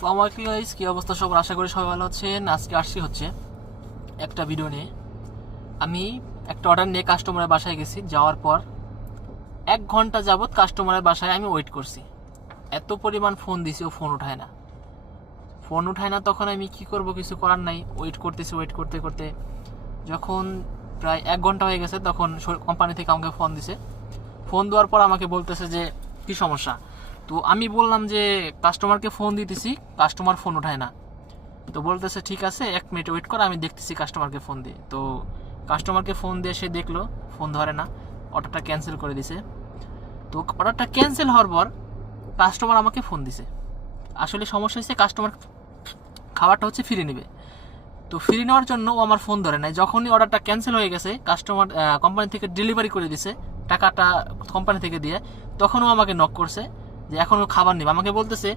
আসসালামু আলাইকুম গাইস, কি অবস্থা সবার? আশা করি সবাই ভালো আছেন। আজকে আসছি হচ্ছে একটা ভিডিও নিয়ে। আমি একটা অর্ডার নিয়ে কাস্টমারের বাসায় গেছি। যাওয়ার পর 1 ঘন্টা যাবত কাস্টমারের বাসায় আমি ওয়েট করছি। এত পরিমাণ ফোন দিছি, ও ফোন উঠায় না। তখন আমি কি করব, কিছু করার নাই। ওয়েট করতেছি, ওয়েট করতে করতে যখন প্রায় 1 ঘন্টা হয়ে গেছে, তখন কোম্পানি থেকে আমাকে ফোন দিছে। ফোন দেওয়ার পর আমাকে বলতেছে যে কি সমস্যা। তো আমি বললাম যে কাস্টমারকে ফোন দিতেছি, কাস্টমার ফোন উঠায় না। তো বলতেছে ঠিক আছে, 1 মিনিট ওয়েট কর, আমি দেখতেছি কাস্টমারকে ফোন দিয়ে। তো কাস্টমারকে ফোন দিয়ে সে দেখলো ফোন ধরে না, অর্ডারটা ক্যান্সেল করে দিছে। তো অর্ডারটা ক্যান্সেল হওয়ার পর কাস্টমার আমাকে ফোন দিছে। আসলে সমস্যা হচ্ছে, কাস্টমার খাবারটা হচ্ছে ফিরে নেবে। তো ফিরে নেওয়ার জন্য ও আমার ফোন ধরে নাই। যখনই অর্ডারটা ক্যান্সেল হয়ে গেছে, কাস্টমার কোম্পানি থেকে ডেলিভারি করে দিছে টাকাটা কোম্পানি থেকে দিয়ে, তখন ও আমাকে নক করছে যে এখন ও খাবার নেবে। আমাকে বলতেছে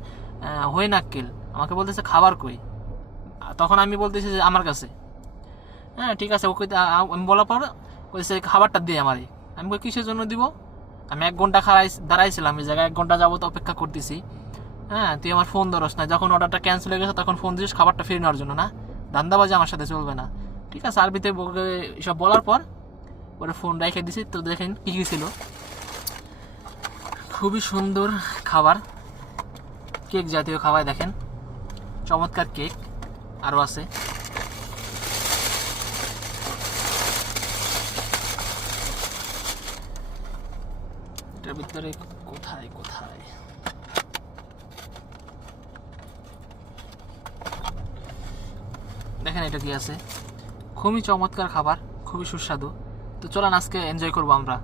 হয়ে নাক্কেল, আমাকে বলতেছে খাবার কই। তখন আমি বলতেছি যে আমার কাছে। হ্যাঁ ঠিক আছে, ওকে আমি বলার পর কইছে খাবারটা দিয়ে আমারই। আমি কই কিসের জন্য দিব? আমি 1 ঘন্টা দাঁড়াইছিলাম এই জায়গায়, 1 ঘন্টা যাবত অপেক্ষা করতেছি। হ্যাঁ, তুই আমার ফোন ধরস না, যখন অর্ডারটা ক্যান্সেল হয়ে গেছে তখন ফোন দিস খাবারটা ফিরে নেওয়ার জন্য না। ধান্দাবাজি আমার সাথে চলবে না। ঠিক আছে, আরবিতে এসব বলার পর ওরা ফোন রেখে দিছি। তো দেখেন কী কী ছিল। খুবই সুন্দর খাবার, কেক জাতীয় খাবার। দেখেন চমৎকার কেক আরও আছে। এটার ভিতরে কোথায় কোথায় দেখেন এটা কি আছে। খুবই চমৎকার খাবার, খুবই সুস্বাদু। তো চলেন আজকে এনজয় করবো আমরা।